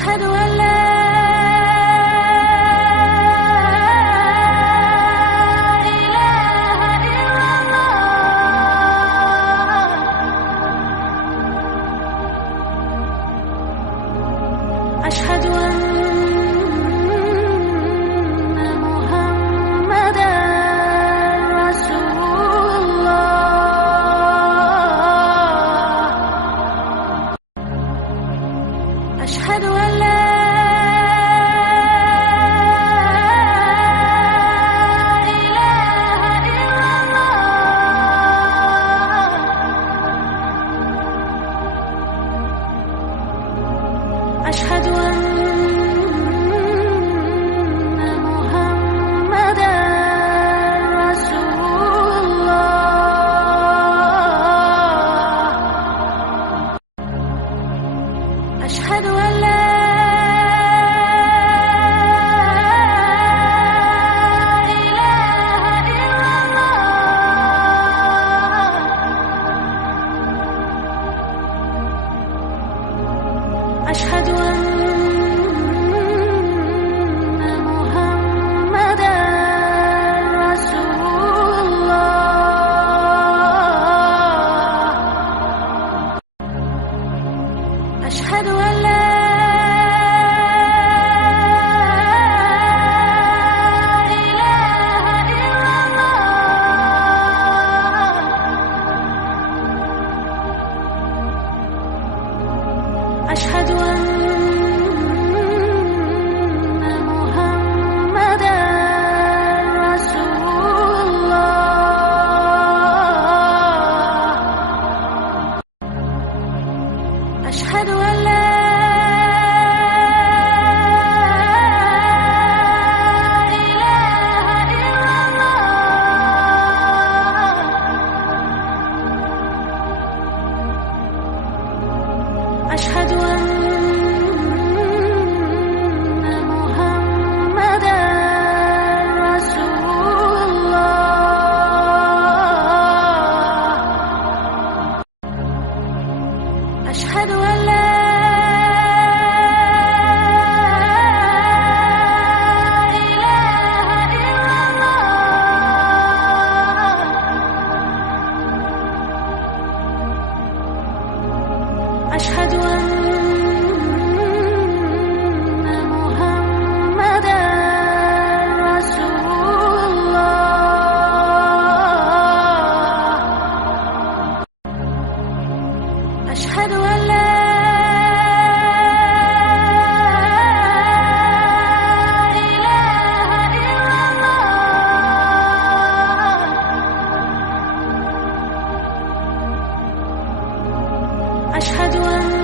أشهد أن لا إله إلا الله. أشهد أن محمدًا رسول الله. أشهد أن لا إله إلا الله. أشهد أن محمدًا رسول الله. أشهد أن لا إله إلا الله. أشهد أن محمدًا رسول الله. أشهد أن لا إله إلا الله. أشهد أن محمدًا رسول الله. أشهد أن لا إله إلا الله. أشهد أن محمدًا رسول الله. أشهد أن لا إله إلا الله. أشهد أن محمدًا رسول الله. أشهد أن لا إله إلا الله. أشهد أن